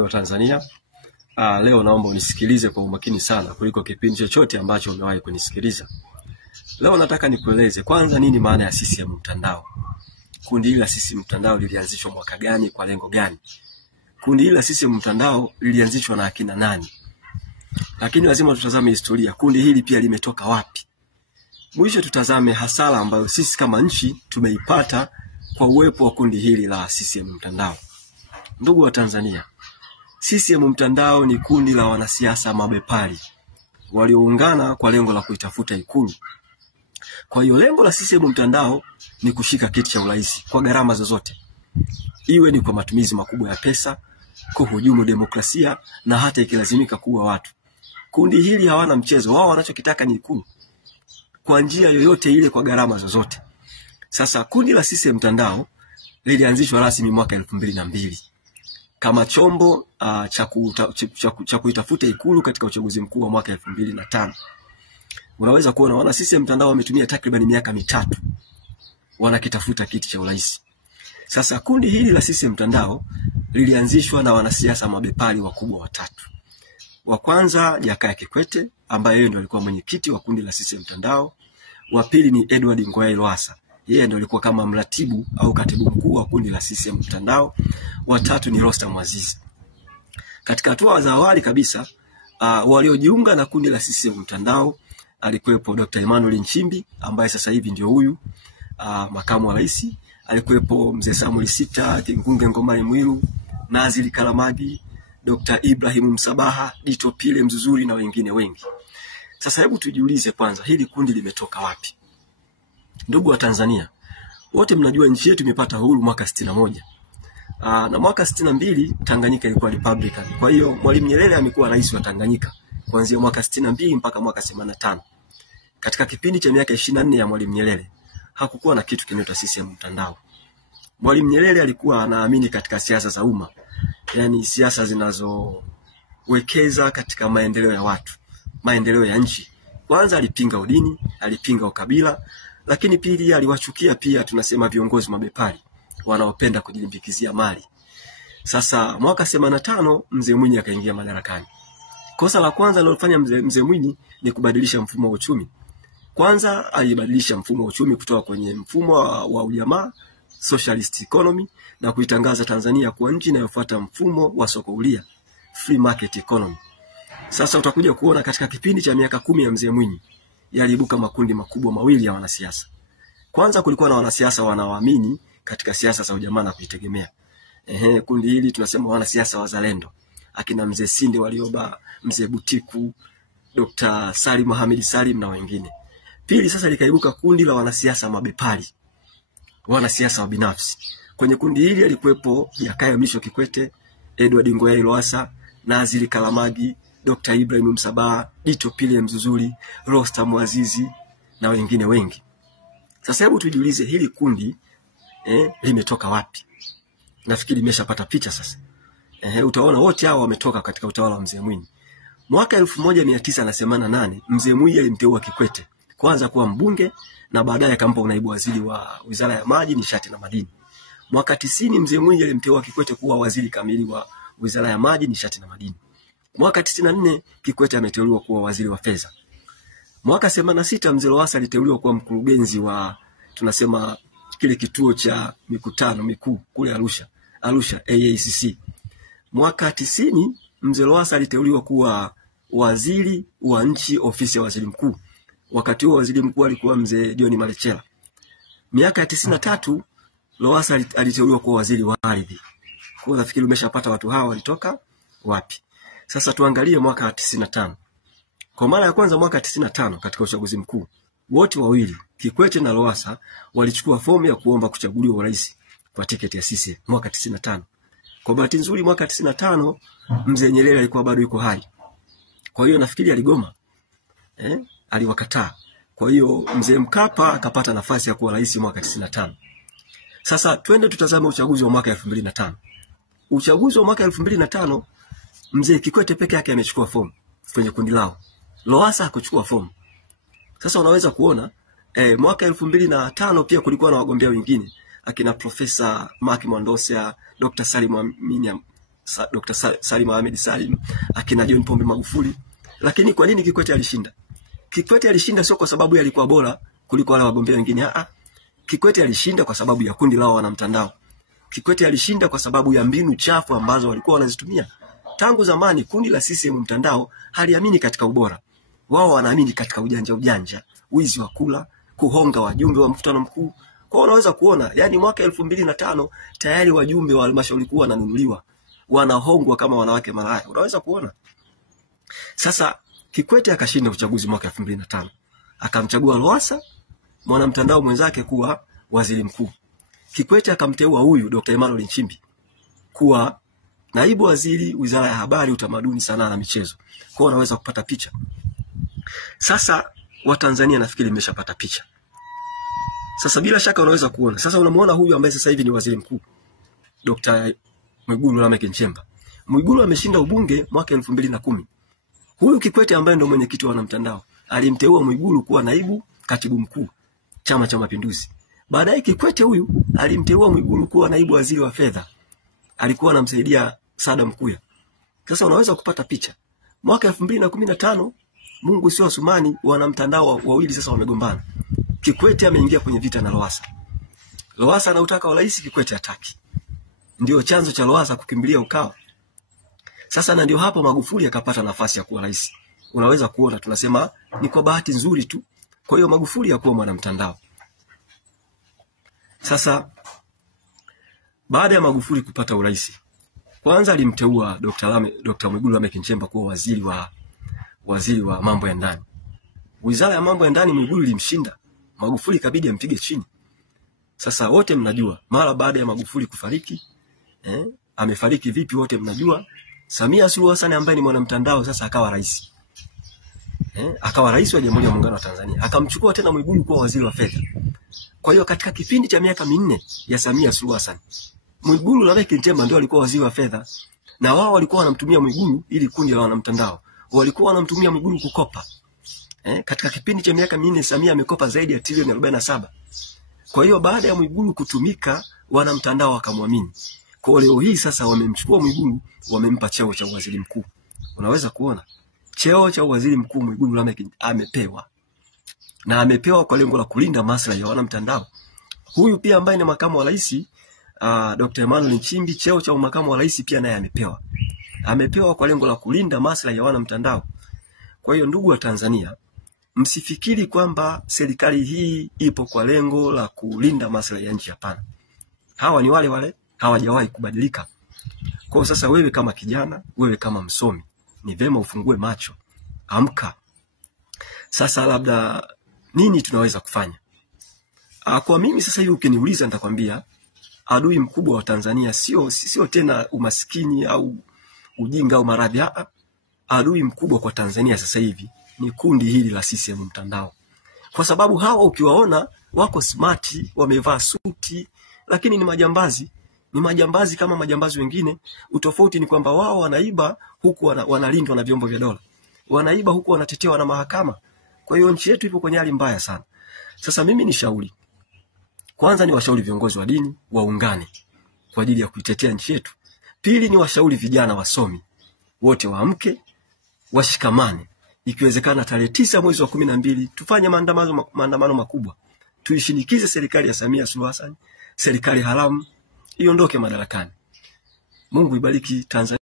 wa Tanzania. Leo naomba unisikilize kwa umakini sana kuliko kipindi chochote ambacho umewahi kunisikiliza. Leo nataka nikueleze kwanza nini maana ya CCM mtandao. Kundi hili la CCM mtandao lilianzishwa mwaka gani, kwa lengo gani? Kundi hili la CCM mtandao lilianzishwa na akina nani? Lakini lazima tutazame historia. Kundi hili pia limetoka wapi? Mwisho tutazame hasara ambayo sisi kama nchi tumeipata kwa uwepo wa kundi hili la CCM mtandao. Ndugu wa Tanzania, CCM mtandao ni kundi la wanasiasa mabepari walioungana kwa lengo la kuitafuta Ikulu. Kwa hiyo lengo la CCM mtandao ni kushika kiti cha urais kwa gharama zozote, iwe ni kwa matumizi makubwa ya pesa, kuhujumu demokrasia na hata ikilazimika kuua watu. Kundi hili hawana mchezo, wao wanachokitaka ni Ikulu kwa njia yoyote ile, kwa gharama zozote. Sasa kundi la CCM mtandao lilianzishwa rasmi mwaka 2002 kama chombo cha kuitafuta Ikulu katika uchaguzi mkuu wa mwaka 2005. Unaweza kuona wana CCM mtandao wametumia takriban miaka 3 wanakitafuta kiti cha urais. Sasa kundi hili la CCM mtandao lilianzishwa na wanasiasa mabepari wakubwa watatu. Wa kwanza Jakaya Kikwete, ambaye yeye ndio alikuwa mwenyekiti wa kundi la CCM mtandao. Wa pili ni Edward Ngoyai Lowassa, yeye ndio alikuwa kama mratibu au katibu mkuu wa kundi la CCM mtandao. Wa tatu ni Rostam Aziz. Katika hatua za awali kabisa, waliojiunga na kundi la CCM mtandao alikuwepo Dr. Emmanuel Nchimbi, ambaye sasa hivi ndio huyu makamu wa rais. Alikuwepo Mzee Samuel Sita, Kingunge Ngomari Mwiru, Nazili Kalamagi, Dr. Ibrahim Msabaha, Dito Pile Mzuzuri na wengine wengi. Sasa hebu tujiulize kwanza, hili kundi limetoka wapi? Ndugu wa Tanzania, wote mnajua nchi yetu imepata uhuru mwaka 61. Na mwaka 62 Tanganyika ilikuwa Republican. Kwa hiyo Mwalimu Nyerere amekuwa rais wa Tanganyika kuanzia mwaka 62 mpaka mwaka 85. Katika kipindi cha miaka 24 ya Mwalimu Nyerere hakukuwa na kitu kinaitwa CCM mtandao. Mwalimu Nyerere alikuwa anaamini katika siasa za umma, yani siasa zinazowekeza katika maendeleo ya watu, maendeleo ya nchi. Kwanza alipinga udini, alipinga ukabila, lakini pili aliwachukia pia tunasema viongozi mabepari wanaopenda kujilimbikizia mali. Sasa mwaka 85 Mzee Mwinyi akaingia madarakani. Kosa la kwanza alilofanya Mzee Mwinyi ni kubadilisha mfumo wa uchumi. Kwanza alibadilisha mfumo wa uchumi kutoka kwenye mfumo wa ujamaa, socialist economy, na kuitangaza Tanzania kuwa nchi inayofuata mfumo wa soko huria, free market economy. Sasa utakuja kuona katika kipindi cha miaka 10 ya Mzee Mwinyi yaliibuka makundi makubwa mawili ya wanasiasa. Kwanza kulikuwa na wanasiasa wanaoamini katika siasa za ujamaa na kuitegemea. Kundi hili tunasema wanasiasa wazalendo, akina Mzee Sinde Warioba, Mzee Butiku, Dr. Salim Mohamed Salim na wengine. Pili sasa likaibuka kundi la wanasiasa mabepari, wanasiasa wa binafsi. Kwenye kundi hili alikuwepo Jakaya Mrisho Kikwete, Edward Ngoyai Lowassa, Nazili Kalamagi, Dr. Ibrahim Msabaha, Dito Pile Mzuzuri, Rostam Aziz na wengine wengi. Sasa hebu tujiulize hili kundi limetoka wapi? Nafikiri nimeshapata picha sasa. Utaona wote hao wametoka katika utawala wa Mzee Mwinyi. Mwaka 1988 Mzee Mwinyi alimteua Kikwete kwanza kuwa mbunge na baadaye akampa unaibu waziri wa Wizara ya Maji, Nishati na Madini. Mwaka 90 Mzee Mwinyi alimteua Kikwete kuwa waziri kamili wa Wizara ya Maji, Nishati na Madini. Mwaka 94 Kikwete ameteuliwa kuwa waziri wa fedha. Mwaka 86 Mzee Lowassa aliteuliwa kuwa mkurugenzi wa tunasema kile kituo cha mikutano mikuu kule Arusha AACC. Mwaka 90 Mzee Lowassa aliteuliwa kuwa waziri wa nchi, ofisi ya waziri mkuu. Wakati huo waziri mkuu alikuwa Mzee John Malechela. Miaka ya 93 Lowassa aliteuliwa kuwa waziri wa ardhi. Kwa nafikiri umeshapata watu hawa walitoka wapi. Sasa tuangalie mwaka 95. Kwa mara ya kwanza mwaka 95 katika uchaguzi mkuu, wote wawili Kikwete na Lowassa walichukua fomu ya kuomba kuchaguliwa urais kwa tiketi ya CCM mwaka 95. Kwa bahati nzuri mwaka 95 Mzee Nyerere alikuwa bado yuko hai. Kwa hiyo nafikiri aligoma. Aliwakataa. Kwa hiyo Mzee Mkapa akapata nafasi ya kuwa rais mwaka 95. Sasa twende tutazame uchaguzi wa mwaka 2005. Uchaguzi wa mwaka 2005 Mzee Kikwete peke yake amechukua fomu kwenye kundi lao. Lowassa hakuchukua fomu. Sasa unaweza kuona mwaka 2005 pia kulikuwa na wagombea wengine akina Profesa Mark Mwandosea, Dr. Salim Dr. Salim Ahmed Salim, akina John Pombe Magufuli. Lakini kwa nini Kikwete alishinda? Kikwete alishinda sio kwa sababu alikuwa bora kuliko wale wagombea wengine. Kikwete alishinda kwa sababu ya kundi lao wana mtandao. Kikwete alishinda kwa sababu ya mbinu chafu ambazo walikuwa wanazitumia. Tangu zamani kundi la CCM mtandao haliamini katika ubora. Wao wanaamini katika ujanja, wizi wa kula, kuhonga wajumbe wa mkutano mkuu. Kwa unaweza kuona, yani mwaka 2005 tayari wajumbe wa halmashauri kuu wananunuliwa, wanahongwa kama wanawake malaya. Unaweza kuona. Sasa Kikwete akashinda uchaguzi mwaka 2005. Akamchagua Lowassa, mwana mtandao mwenzake, kuwa waziri mkuu. Kikwete akamteua huyu Dr. Emmanuel Nchimbi kuwa naibu waziri Wizara ya Habari, Utamaduni, Sanaa na Michezo. Kwa unaweza kupata picha. Sasa Watanzania nafikiri mmeshapata picha. Sasa bila shaka unaweza kuona. Sasa unamuona huyu ambaye sasa hivi ni waziri mkuu, Dr. Mwigulu Lameck Nchemba. Mwigulu ameshinda ubunge mwaka 2010. Huyu Kikwete ambaye ndio mwenyekiti wa wanamtandao alimteua Mwigulu kuwa naibu katibu mkuu Chama cha Mapinduzi. Baadaye Kikwete huyu alimteua Mwigulu kuwa naibu waziri wa fedha. Alikuwa anamsaidia Saddam Mkuya. Sasa unaweza kupata picha. Mwaka 2015 Mungu sio Asumani, wanamtandao wawili sasa wamegombana. Kikwete ameingia kwenye vita na Lowassa. Lowassa anautaka urais, Kikwete hataki. Ndio chanzo cha Lowassa kukimbilia Ukawa. Sasa na ndio hapo Magufuli akapata nafasi ya kuwa rais. Unaweza kuona tunasema ni kwa bahati nzuri tu. Kwa hiyo Magufuli hakuwa mwanamtandao. Sasa baada ya Magufuli kupata urais, kwanza alimteua Dr. Mwigulu Lameck Nchemba kuwa waziri wa mambo ya ndani. Wizara ya mambo ya ndani Mwigulu ilimshinda. Magufuli kabidi ampige chini. Sasa wote mnajua mara baada ya Magufuli kufariki, amefariki vipi wote mnajua. Samia Suluhu Hassan ambaye ni mwanamtandao sasa akawa rais. Akawa rais wa Jamhuri ya Muungano wa Tanzania. Akamchukua tena Mwigulu kuwa waziri wa fedha. Kwa hiyo katika kipindi cha miaka 4 ya Samia Suluhu Hassan, Mwigulu Lameck Nchemba ndio alikuwa waziri wa fedha, na wao walikuwa wanamtumia Mwigulu ili kundi la wanamtandao. Walikuwa wanamtumia Mwigulu kukopa. Katika kipindi cha miaka 4 Samia amekopa zaidi ya trilioni 47. Kwa hiyo baada ya Mwigulu kutumika, wanamtandao wakamwamini. Kwa leo hii sasa wamemchukua Mwigulu, wamempa cheo cha waziri mkuu. Unaweza kuona cheo cha waziri mkuu Mwigulu Lameck amepewa. Na amepewa kwa lengo la kulinda maslahi ya wanamtandao. Huyu pia ambaye ni makamu wa rais, Dr. Emmanuel Nchimbi, cheo cha makamu wa rais pia naye amepewa. Amepewa kwa lengo la kulinda maslahi ya wanamtandao. Kwa hiyo ndugu wa Tanzania, msifikiri kwamba serikali hii ipo kwa lengo la kulinda maslahi ya nchi, hapana. Hawa ni wale wale, hawajawahi kubadilika. Kwa sasa wewe kama kijana, wewe kama msomi, ni vema ufungue macho. Amka. Sasa labda nini tunaweza kufanya? Kwa mimi sasa hivi ukiniuliza nitakwambia adui mkubwa wa Tanzania sio tena umaskini au ujinga au maradhi. Adui mkubwa kwa Tanzania sasa hivi ni kundi hili la CCM mtandao. Kwa sababu hawa ukiwaona wako smart, wamevaa suti, lakini ni majambazi. Ni majambazi kama majambazi wengine. Utofauti ni kwamba wao wanaiba huku wanalindwa na vyombo vya dola. Wanaiba huku wanatetewa na mahakama. Kwa hiyo nchi yetu ipo kwenye hali mbaya sana. Sasa mimi ni shauri. Kwanza ni washauri viongozi wa dini waungane kwa ajili ya kuitetea nchi yetu. Pili ni washauri vijana wasomi wote waamke, washikamane. Ikiwezekana tarehe 9 mwezi wa 12 tufanye maandamano makubwa. Tuishinikize serikali ya Samia Suluhu Hassan, serikali haramu iondoke madarakani. Mungu ibariki Tanzania.